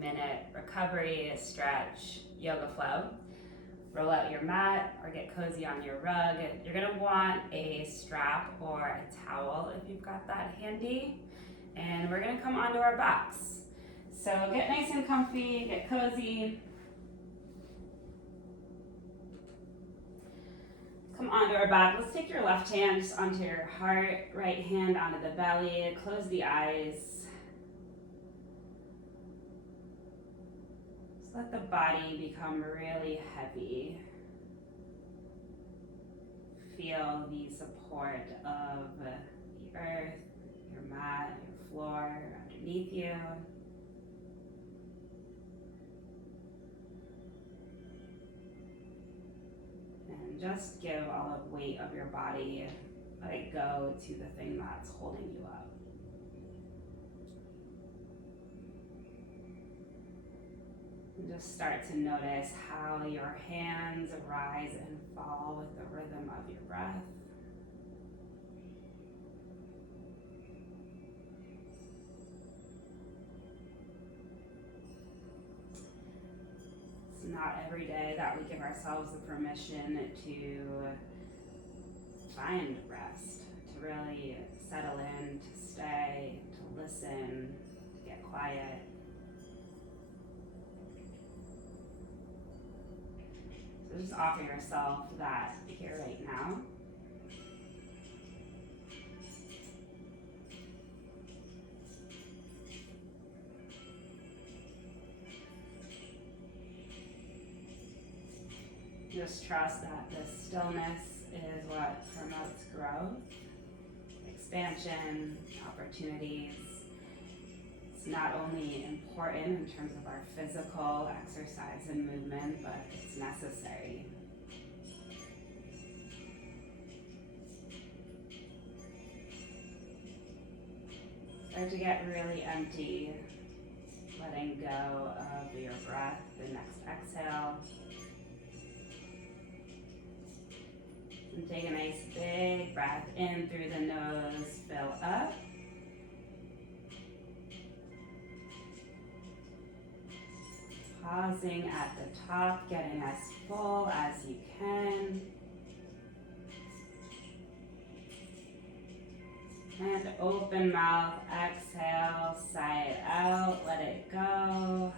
5-minute recovery stretch yoga flow. Roll out your mat or get cozy on your rug. You're gonna want a strap or a towel if you've got that handy. And we're gonna come onto our backs. So get nice and comfy, get cozy. Come onto our back. Let's take your left hand just onto your heart, right hand onto the belly. Close the eyes. Just let the body become really heavy. Feel the support of the earth, your mat, your floor underneath you. And just give all the weight of your body, let it go to the thing that's holding you up. And just start to notice how your hands rise and fall with the rhythm of your breath. It's not every day that we give ourselves the permission to find rest, to really settle in, to stay, to listen, to get quiet. So just offer yourself that here right now. Just trust that this stillness is what promotes growth, expansion, opportunities. It's not only important in terms of our physical exercise and movement, but it's necessary. Start to get really empty, letting go of your breath, the next exhale. And take a nice big breath in through the nose, fill up. Pausing at the top, getting as full as you can. And open mouth, exhale, sigh it out, let it go.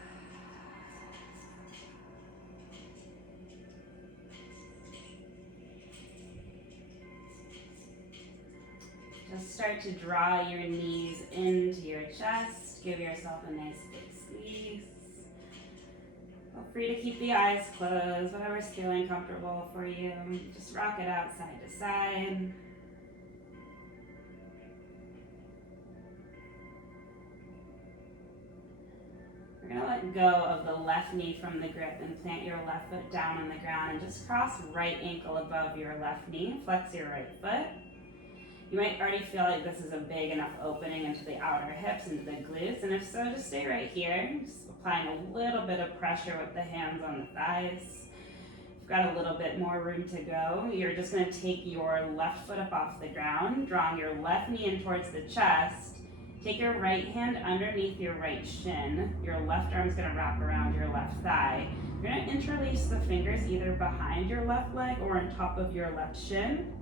Just start to draw your knees into your chest. Give yourself a nice big squeeze. Feel free to keep the eyes closed, whatever's feeling comfortable for you. Just rock it out side to side. We're going to let go of the left knee from the grip and plant your left foot down on the ground and just cross right ankle above your left knee. Flex your right foot. You might already feel like this is a big enough opening into the outer hips, into the glutes, and if so, just stay right here. Just applying a little bit of pressure with the hands on the thighs. If you've got a little bit more room to go, you're just going to take your left foot up off the ground, drawing your left knee in towards the chest. Take your right hand underneath your right shin. Your left arm's going to wrap around your left thigh. You're going to interlace the fingers either behind your left leg or on top of your left shin.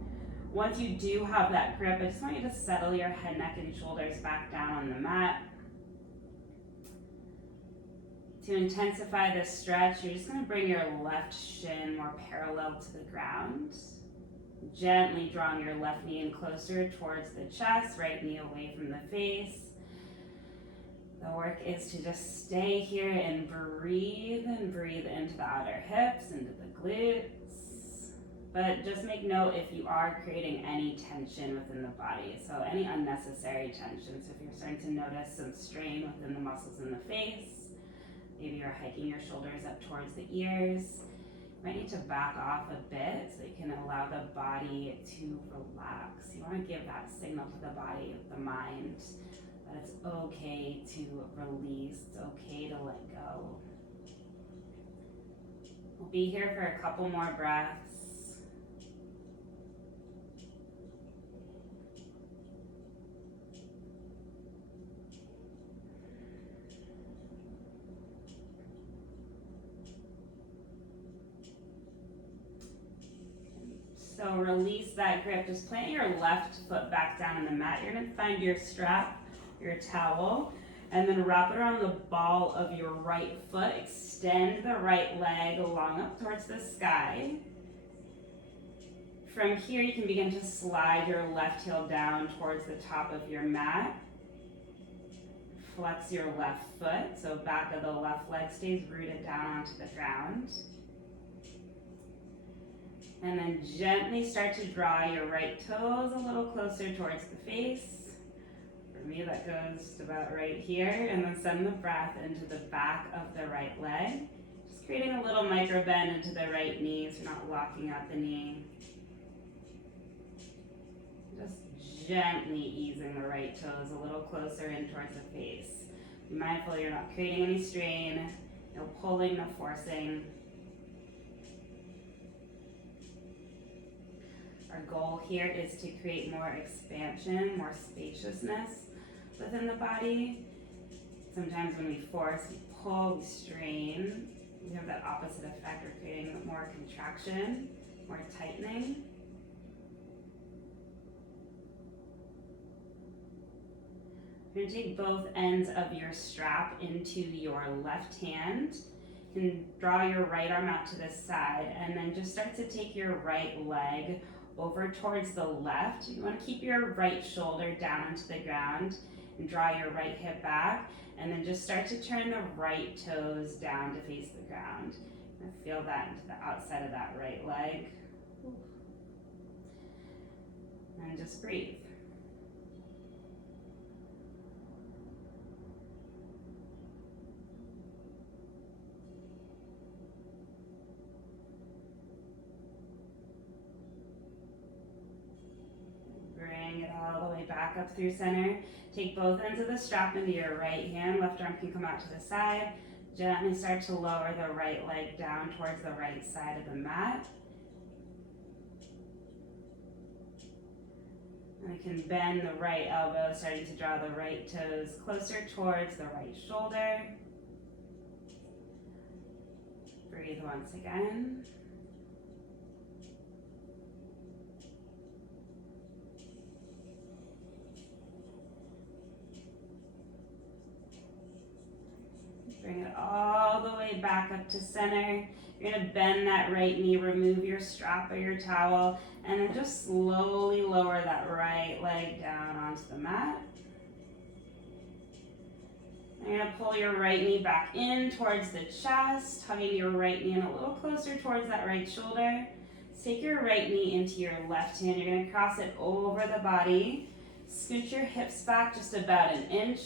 Once you do have that grip, I just want you to settle your head, neck, and shoulders back down on the mat. To intensify this stretch, you're just going to bring your left shin more parallel to the ground. Gently drawing your left knee in closer towards the chest, right knee away from the face. The work is to just stay here and breathe into the outer hips, into the glutes. But just make note if you are creating any tension within the body, so any unnecessary tension. So if you're starting to notice some strain within the muscles in the face, maybe you're hiking your shoulders up towards the ears, you might need to back off a bit so you can allow the body to relax. You want to give that signal to the body, the mind, that it's okay to release, it's okay to let go. We'll be here for a couple more breaths. So release that grip. Just plant your left foot back down on the mat. You're gonna find your strap, your towel, and then wrap it around the ball of your right foot. Extend the right leg long up towards the sky. From here, you can begin to slide your left heel down towards the top of your mat. Flex your left foot, so back of the left leg stays rooted down onto the ground. And then gently start to draw your right toes a little closer towards the face. For me, that goes to about right here. And then send the breath into the back of the right leg. Just creating a little micro bend into the right knee so you're not locking out the knee. Just gently easing the right toes a little closer in towards the face. Be mindful you're not creating any strain, no pulling, no forcing. Our goal here is to create more expansion, more spaciousness within the body. Sometimes when we force, we pull, we strain, we have that opposite effect. We're creating more contraction, more tightening. You're going to take both ends of your strap into your left hand. You can draw your right arm out to the side and then just start to take your right leg over towards the left. You want to keep your right shoulder down onto the ground and draw your right hip back, and then just start to turn the right toes down to face the ground. And feel that into the outside of that right leg. And just breathe. Bring it all the way back up through center. Take both ends of the strap into your right hand. Left arm can come out to the side. Gently start to lower the right leg down towards the right side of the mat. And you can bend the right elbow, starting to draw the right toes closer towards the right shoulder. Breathe once again. Bring it all the way back up to center. You're going to bend that right knee, remove your strap or your towel, and then just slowly lower that right leg down onto the mat. You're going to pull your right knee back in towards the chest, hugging your right knee in a little closer towards that right shoulder. Take your right knee into your left hand. You're going to cross it over the body. Scoot your hips back just about an inch.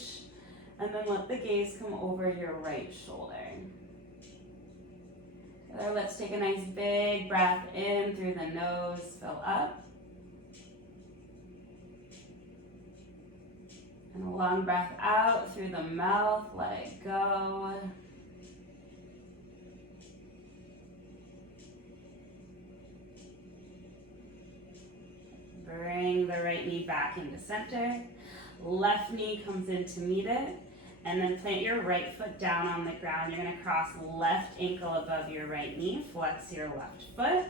And then let the gaze come over your right shoulder. Let's take a nice big breath in through the nose, fill up. And a long breath out through the mouth, let it go. Bring the right knee back into center. Left knee comes in to meet it. And then plant your right foot down on the ground. You're going to cross left ankle above your right knee. Flex your left foot.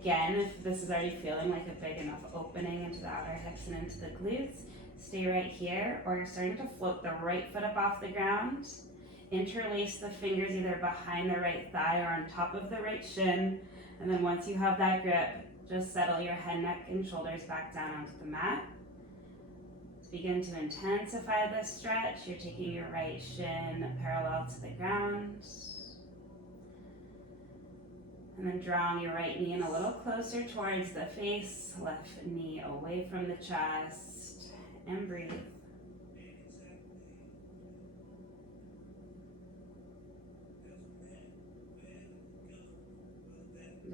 Again, if this is already feeling like a big enough opening into the outer hips and into the glutes, stay right here. Or you're starting to float the right foot up off the ground. Interlace the fingers either behind the right thigh or on top of the right shin. And then once you have that grip, just settle your head, neck, and shoulders back down onto the mat. Begin to intensify this stretch. You're taking your right shin parallel to the ground. And then drawing your right knee in a little closer towards the face, left knee away from the chest, and breathe.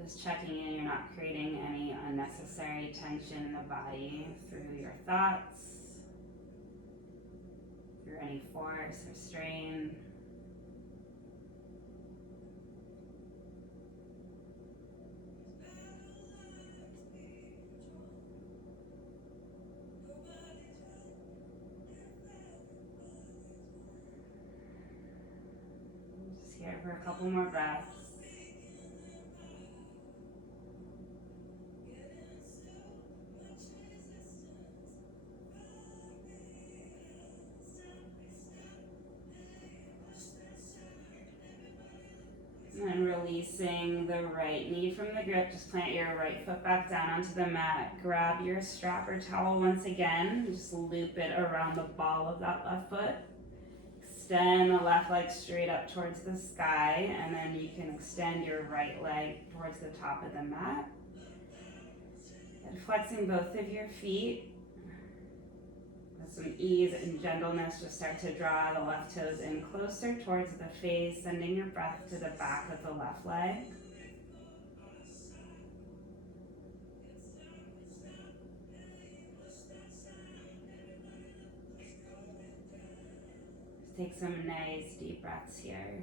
Just checking in, you're not creating any unnecessary tension in the body through your thoughts, through any force or strain. Just here for a couple more breaths. releasing the right knee from the grip. Just plant your right foot back down onto the mat. Grab your strap or towel once again. Just loop it around the ball of that left foot. Extend the left leg straight up towards the sky, and then you can extend your right leg towards the top of the mat. And flexing both of your feet. With some ease and gentleness, just start to draw the left toes in closer towards the face, sending your breath to the back of the left leg. Just take some nice deep breaths here.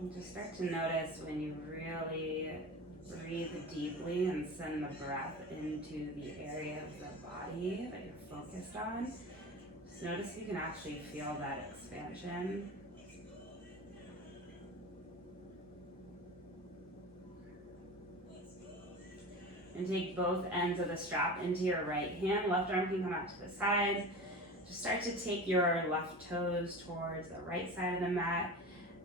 And just start to notice when you really breathe deeply and send the breath into the area of the body that you're focused on. Just notice if you can actually feel that expansion. And take both ends of the strap into your right hand. Left arm can come out to the side. Just start to take your left toes towards the right side of the mat.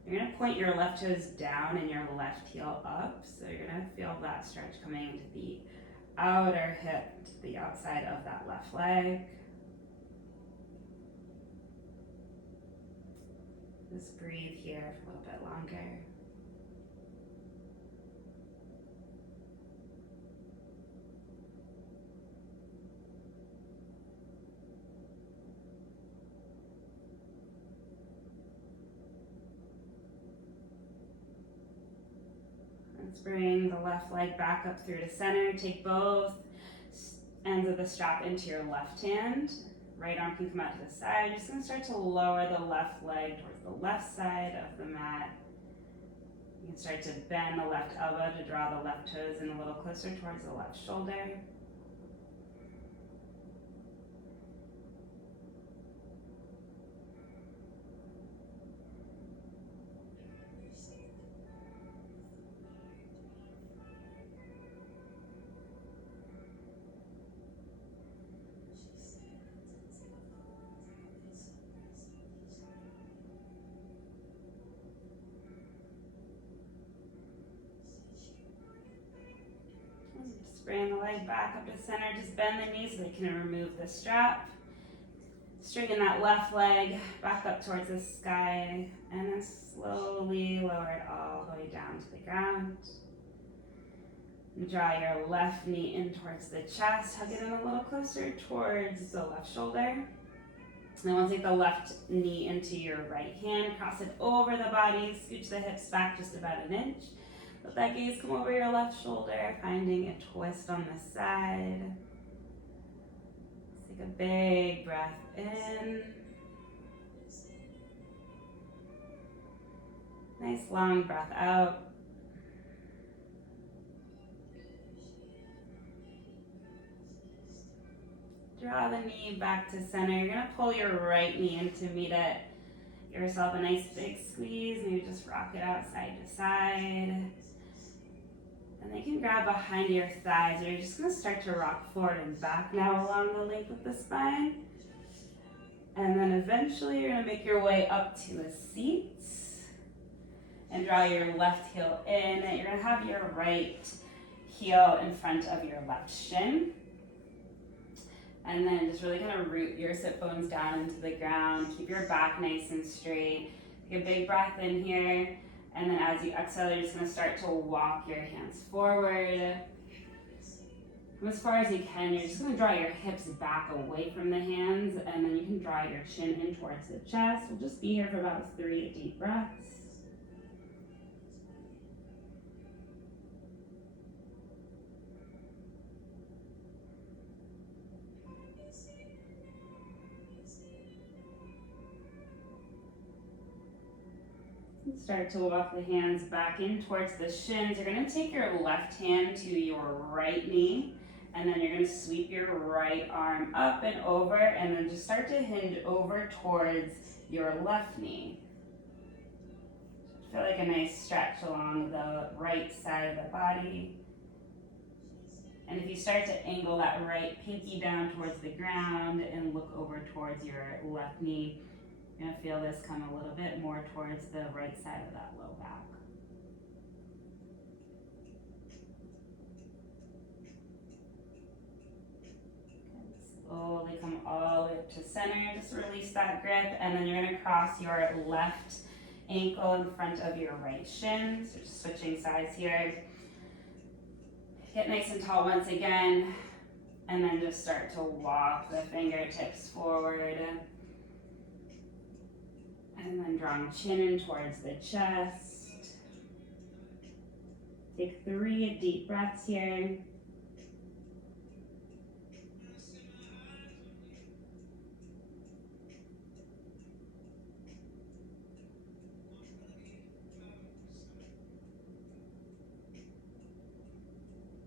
You're going to point your left toes down and your left heel up. So you're going to feel that stretch coming into the outer hip to the outside of that left leg. Just breathe here for a little bit longer. Let's bring the left leg back up through to center. Take both ends of the strap into your left hand. Right arm can come out to the side. You're just going to start to lower the left leg towards the left side of the mat. You can start to bend the left elbow to draw the left toes in a little closer towards the left shoulder. Bring the leg back up to center, just bend the knees so they can remove the strap. Straighten that left leg back up towards the sky, and then slowly lower it all the way down to the ground. And draw your left knee in towards the chest, hug it in a little closer towards the left shoulder. Then we'll take the left knee into your right hand, cross it over the body, scooch the hips back just about an inch. Let that gaze come over your left shoulder, finding a twist on the side. Let's take a big breath in. Nice long breath out. Draw the knee back to center. You're going to pull your right knee in to meet it. Give yourself a nice big squeeze. Maybe just rock it out side to side. And then you can grab behind your thighs, or you're just going to start to rock forward and back now along the length of the spine. And then eventually you're going to make your way up to a seat. And draw your left heel in. You're going to have your right heel in front of your left shin. And then just really kind of root your sit bones down into the ground. Keep your back nice and straight. Take a big breath in here. And then as you exhale, you're just going to start to walk your hands forward. From as far as you can, you're just going to draw your hips back away from the hands. And then you can draw your chin in towards the chest. We'll just be here for about 3 deep breaths. Start to walk the hands back in towards the shins. You're going to take your left hand to your right knee And then you're gonna sweep your right arm up and over, and then just start to hinge over towards your left knee. Feel like a nice stretch along the right side of the body. And if you start to angle that right pinky down towards the ground and look over towards your left knee, you're gonna feel this come a little bit more towards the right side of that low back. Slowly come all the way up to center, just release that grip, and then you're gonna cross your left ankle in front of your right shin. So just switching sides here. Get nice and tall once again, and then just start to walk the fingertips forward. And then drawing chin in towards the chest. Take 3 deep breaths here.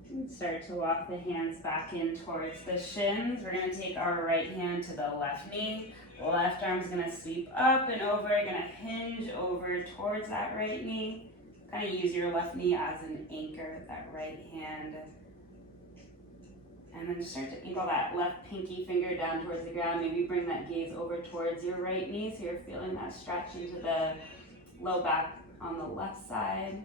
And start to walk the hands back in towards the shins. We're going to take our right hand to the left knee. Left arm's going to sweep up and over. You're going to hinge over towards that right knee. Kind of use your left knee as an anchor with that right hand. And then just start to angle that left pinky finger down towards the ground. Maybe bring that gaze over towards your right knee so you're feeling that stretch into the low back on the left side.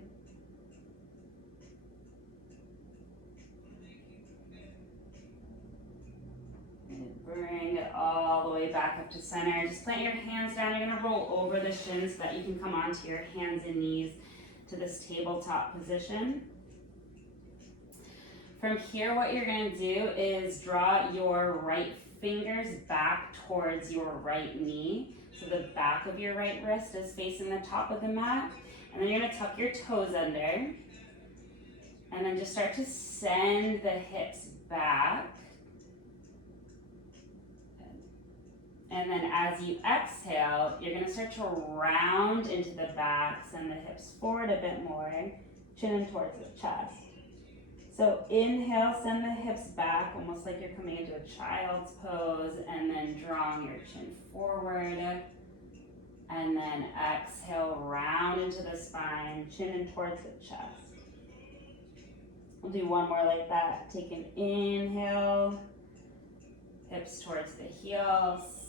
Bring it all the way back up to center. Just plant your hands down. You're going to roll over the shins so that you can come onto your hands and knees to this tabletop position. From here, what you're going to do is draw your right fingers back towards your right knee. So the back of your right wrist is facing the top of the mat. And then you're going to tuck your toes under. And then just start to send the hips back. And then as you exhale, you're gonna start to round into the back, send the hips forward a bit more, chin in towards the chest. So inhale, send the hips back, almost like you're coming into a child's pose, and then drawing your chin forward. And then exhale, round into the spine, chin in towards the chest. We'll do one more like that. Take an inhale, hips towards the heels.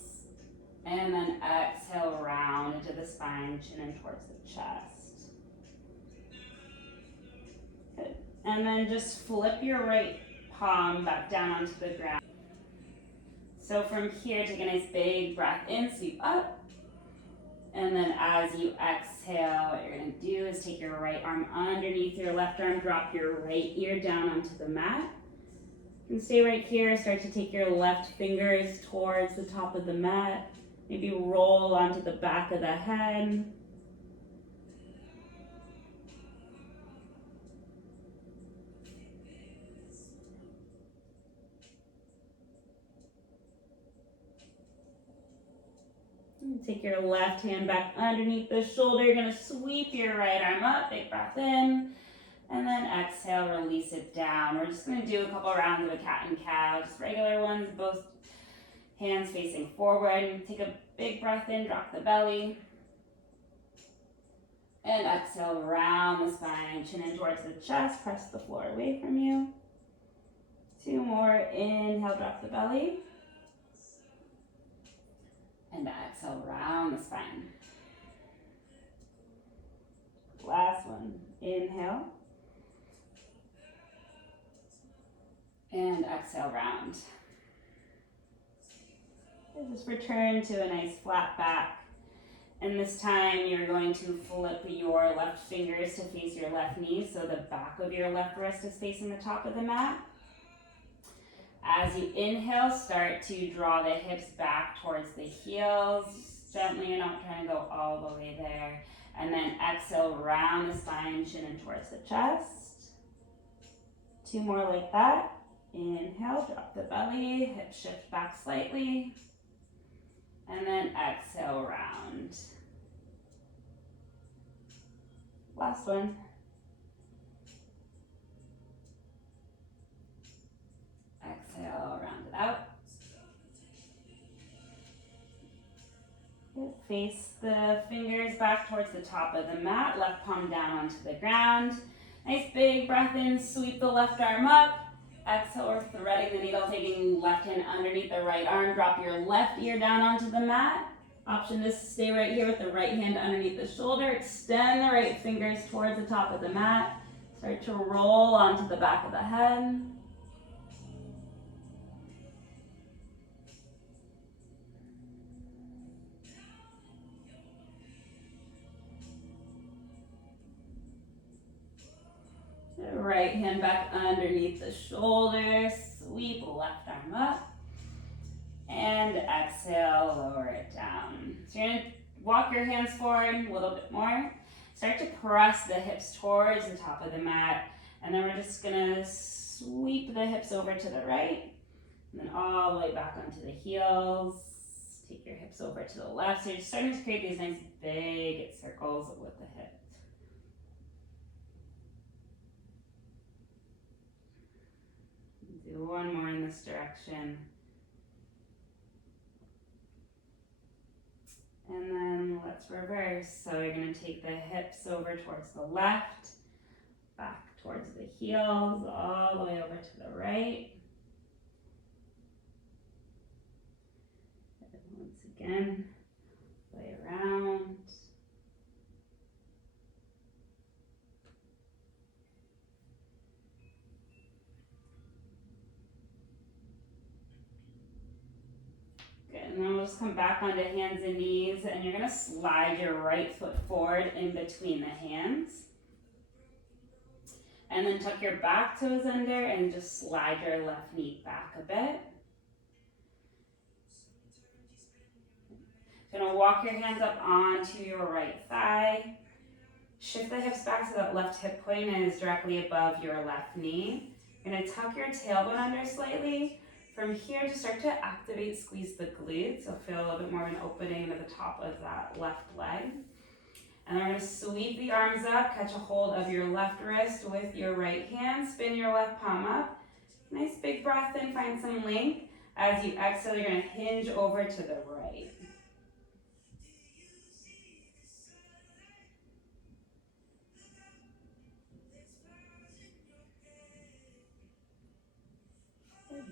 And then exhale, round into the spine, chin in towards the chest. Good. And then just flip your right palm back down onto the ground. So from here, take a nice big breath in, sweep up. And then as you exhale, what you're gonna do is take your right arm underneath your left arm, drop your right ear down onto the mat. You can stay right here, start to take your left fingers towards the top of the mat. Maybe roll onto the back of the head. And take your left hand back underneath the shoulder. You're gonna sweep your right arm up, big breath in. And then exhale, release it down. We're just gonna do a couple rounds of a cat and cow, just regular ones, both hands facing forward. Take a big breath in, drop the belly. And exhale, round the spine, chin in towards the chest, press the floor away from you. 2 more, inhale, drop the belly. And exhale, round the spine. Last one, inhale. And exhale, round. Just return to a nice flat back. And this time you're going to flip your left fingers to face your left knee so the back of your left wrist is facing the top of the mat. As you inhale, start to draw the hips back towards the heels. Gently, you're not trying to go all the way there. And then exhale, round the spine, chin in towards the chest. 2 more like that. Inhale, drop the belly, hip shift back slightly. And then exhale, round. Last one. Face the fingers back towards the top of the mat, left palm down onto the ground. Nice big breath in, sweep the left arm up. Exhale, we're threading the needle, taking left hand underneath the right arm. Drop your left ear down onto the mat. Option to stay right here with the right hand underneath the shoulder. Extend the right fingers towards the top of the mat. Start to roll onto the back of the head. Right hand back underneath the shoulder. Sweep left arm up. And exhale, lower it down. So you're going to walk your hands forward a little bit more. Start to press the hips towards the top of the mat. And then we're just going to sweep the hips over to the right. And then all the way back onto the heels. Take your hips over to the left. So you're just starting to create these nice big circles with the hips. Do one more in this direction. And then let's reverse. So you're going to take the hips over towards the left, back towards the heels, all the way over to the right. And once again, play around. And then we'll just come back onto hands and knees, and you're going to slide your right foot forward in between the hands. And then tuck your back toes under and just slide your left knee back a bit. You're going to walk your hands up onto your right thigh. Shift the hips back so that left hip point is directly above your left knee. You're going to tuck your tailbone under slightly. From here, to start to activate, squeeze the glutes. So feel a little bit more of an opening at the top of that left leg. And then we're going to sweep the arms up, catch a hold of your left wrist with your right hand, spin your left palm up. Nice big breath in, find some length. As you exhale, you're going to hinge over to the right.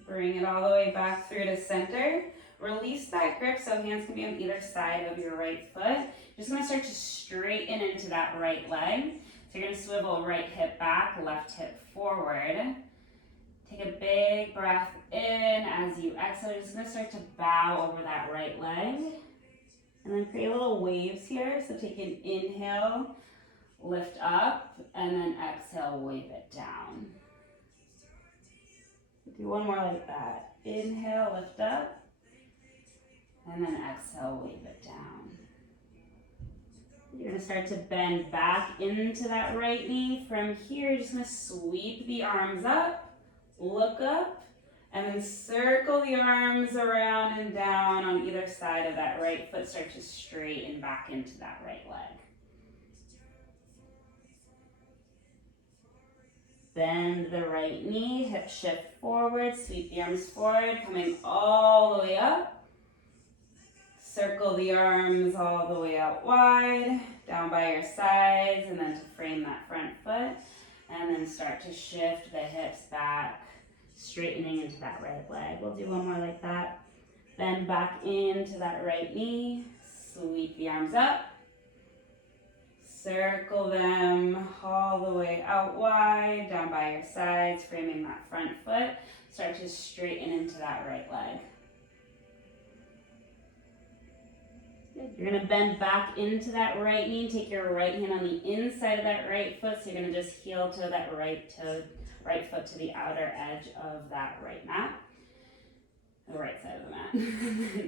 Bring it all the way back through to center. Release that grip so hands can be on either side of your right foot. Just going to start to straighten into that right leg. So you're going to swivel right hip back, left hip forward. Take a big breath in. As you exhale, you're just going to start to bow over that right leg. And then create little waves here. So take an inhale, lift up, and then exhale, wave it down. Do one more like that. Inhale, lift up, and then exhale, wave it down. You're going to start to bend back into that right knee. From here, you're just going to sweep the arms up, look up, and then circle the arms around and down on either side of that right foot. Start to straighten back into that right leg. Bend the right knee, hip shift forward, sweep the arms forward, coming all the way up. Circle the arms all the way out wide, down by your sides, and then to frame that front foot. And then start to shift the hips back, straightening into that right leg. We'll do one more like that. Bend back into that right knee, sweep the arms up. Circle them all the way out wide, down by your sides, framing that front foot. Start to straighten into that right leg. Good. You're going to bend back into that right knee. Take your right hand on the inside of that right foot. So you're going to just heel to that right foot to the outer edge of that right mat. The right side of the mat.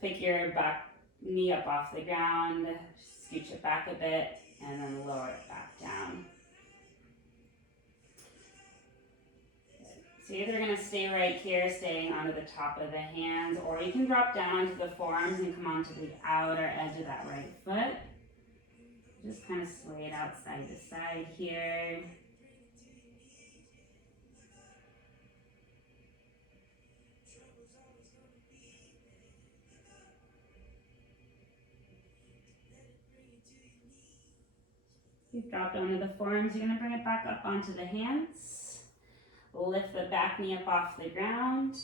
Pick your back knee up off the ground. Scooch it back a bit, and then lower it back down. Good. So you're either going to stay right here, staying onto the top of the hands, or you can drop down onto the forearms and come onto the outer edge of that right foot. Just kind of sway it out side to side here. You've dropped onto the forearms. You're going to bring it back up onto the hands. Lift the back knee up off the ground.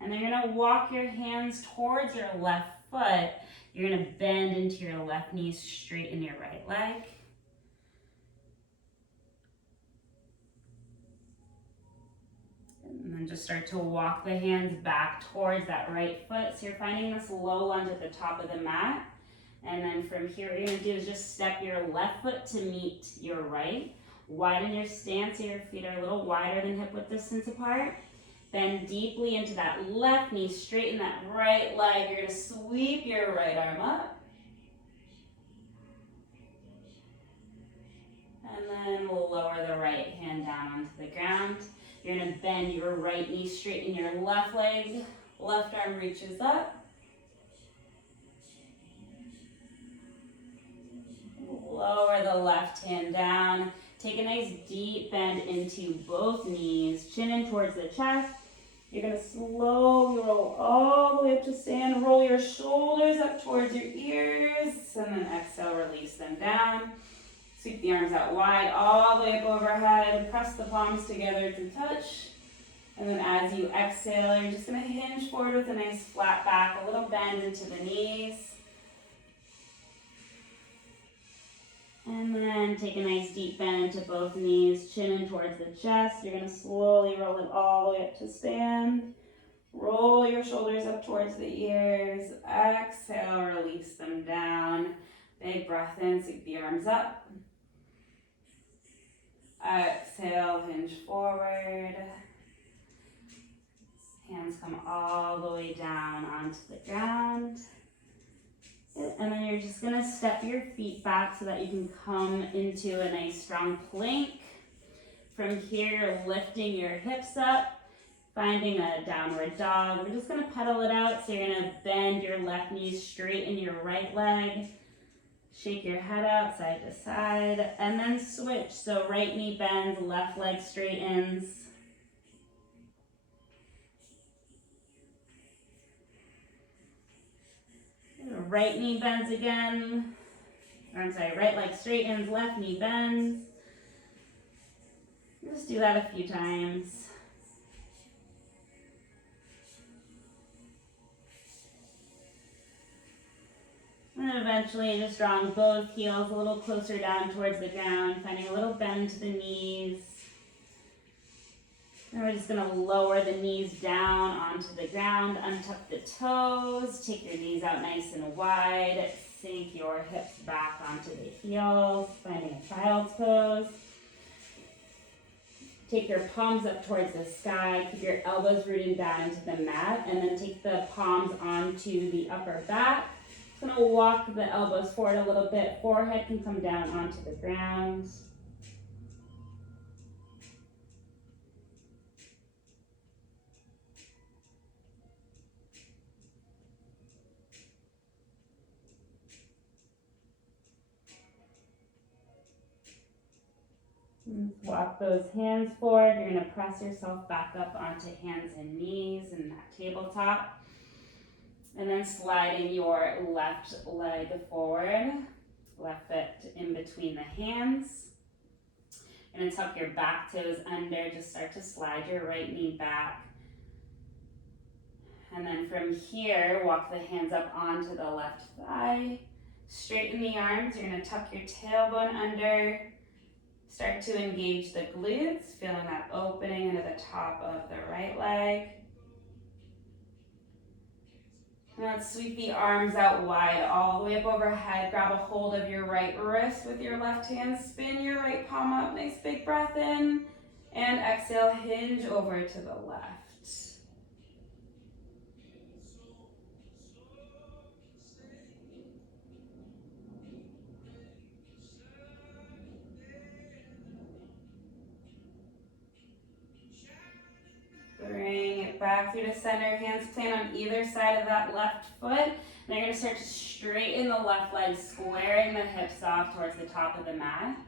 And then you're going to walk your hands towards your left foot. You're going to bend into your left knee, straighten your right leg. And then just start to walk the hands back towards that right foot. So you're finding this low lunge at the top of the mat. And then from here, what you're going to do is just step your left foot to meet your right. Widen your stance so your feet are a little wider than hip width distance apart. Bend deeply into that left knee, straighten that right leg. You're going to sweep your right arm up. And then we'll lower the right hand down onto the ground. You're going to bend your right knee, straighten your left leg. Left arm reaches up. Lower the left hand down. Take a nice deep bend into both knees, chin in towards the chest. You're going to slowly roll all the way up to stand. Roll your shoulders up towards your ears, and then exhale, release them down. Sweep the arms out wide, all the way up overhead. Press the palms together to touch. And then as you exhale, you're just going to hinge forward with a nice flat back, a little bend into the knees. And then take a nice deep bend into both knees, chin in towards the chest. You're going to slowly roll it all the way up to stand. Roll your shoulders up towards the ears. Exhale, release them down. Big breath in, sweep the arms up. Exhale, hinge forward. Hands come all the way down onto the ground. And then you're just gonna step your feet back so that you can come into a nice strong plank. From here, you're lifting your hips up, finding a downward dog. We're just gonna pedal it out. So you're gonna bend your left knee, straighten your right leg. Shake your head out side to side, and then switch. So right knee bends, left leg straightens. Right knee bends again. Right leg straightens, left knee bends. Just do that a few times. And then eventually just drawing both heels a little closer down towards the ground, finding a little bend to the knees. And we're just going to lower the knees down onto the ground, untuck the toes, take your knees out nice and wide, sink your hips back onto the heels, finding a child's pose. Take your palms up towards the sky, keep your elbows rooted down into the mat, and then take the palms onto the upper back. Just going to walk the elbows forward a little bit, forehead can come down onto the ground. Walk those hands forward. You're going to press yourself back up onto hands and knees in that tabletop. And then sliding your left leg forward, left foot in between the hands. And then tuck your back toes under. Just start to slide your right knee back. And then from here, walk the hands up onto the left thigh. Straighten the arms. You're going to tuck your tailbone under. Start to engage the glutes, feeling that opening into the top of the right leg. Now let's sweep the arms out wide, all the way up overhead. Grab a hold of your right wrist with your left hand. Spin your right palm up. Nice big breath in. And exhale, hinge over to the left. Bring it back through to center. Hands plant on either side of that left foot. And you're going to start to straighten the left leg, squaring the hips off towards the top of the mat.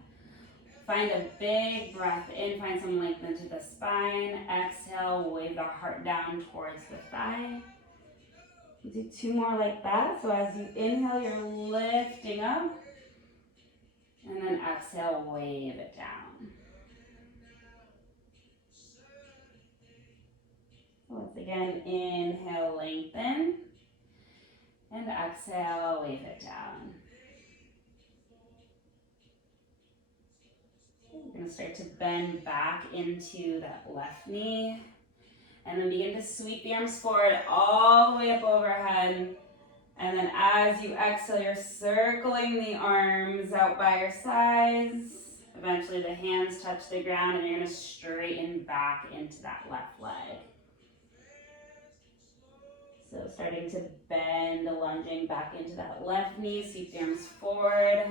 Find a big breath in. Find some length into the spine. Exhale, wave the heart down towards the thigh. Do 2 more like that. So as you inhale, you're lifting up. And then exhale, wave it down. Once again, inhale, lengthen. And exhale, wave it down. You're going to start to bend back into that left knee. And then begin to sweep the arms forward all the way up overhead. And then as you exhale, you're circling the arms out by your sides. Eventually the hands touch the ground and you're going to straighten back into that left leg. So starting to bend, lunging back into that left knee, sweep the arms forward,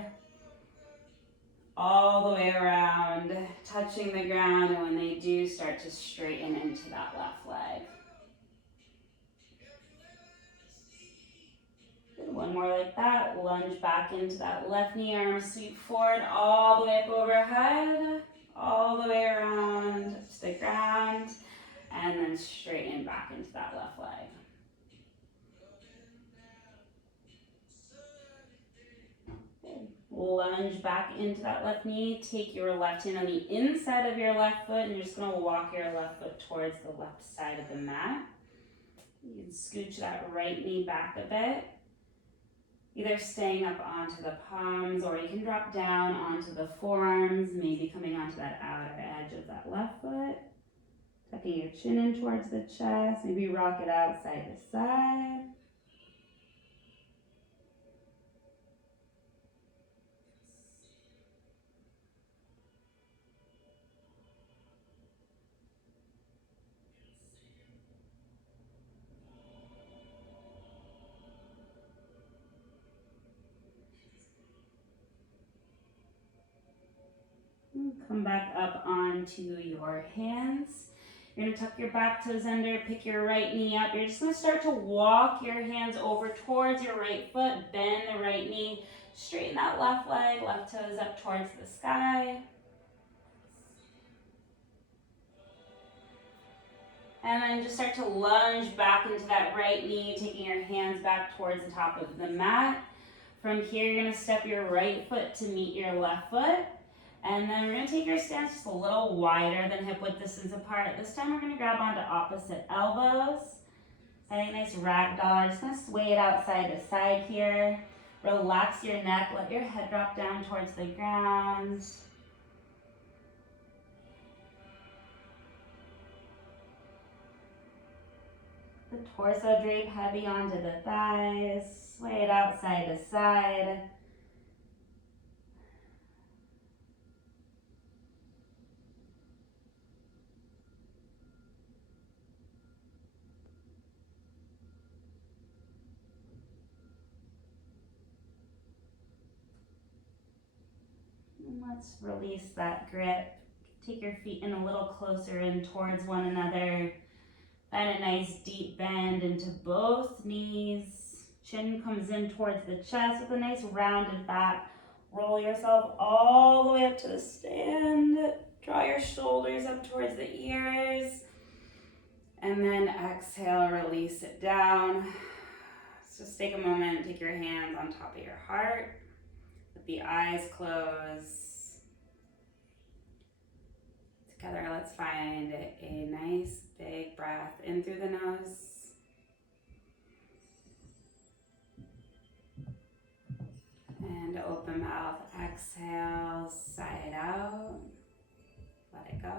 all the way around, touching the ground, and when they do, start to straighten into that left leg. Good. One more like that, lunge back into that left knee, arms sweep forward, all the way up overhead, all the way around to the ground, and then straighten back into that left leg. Lunge back into that left knee. Take your left hand on the inside of your left foot and you're just going to walk your left foot towards the left side of the mat. You can scooch that right knee back a bit, either staying up onto the palms or you can drop down onto the forearms, maybe coming onto that outer edge of that left foot. Tucking your chin in towards the chest, maybe rock it out side to side. Come back up onto your hands. You're going to tuck your back toes under, pick your right knee up. You're just going to start to walk your hands over towards your right foot, bend the right knee, straighten that left leg, left toes up towards the sky. And then just start to lunge back into that right knee, taking your hands back towards the top of the mat. From here, you're going to step your right foot to meet your left foot. And then we're going to take your stance just a little wider than hip width distance apart. This time we're going to grab onto opposite elbows. Find a nice ragdoll. Just going to sway it out side to side here. Relax your neck. Let your head drop down towards the ground. The torso drape heavy onto the thighs. Sway it out side to side. Let's release that grip. Take your feet in a little closer in towards one another. Find a nice deep bend into both knees. Chin comes in towards the chest with a nice rounded back. Roll yourself all the way up to the stand. Draw your shoulders up towards the ears. And then exhale, release it down. So just take a moment, take your hands on top of your heart. Let the eyes close. Together, let's find a nice big breath in through the nose. And open mouth, exhale, sigh it out. Let it go.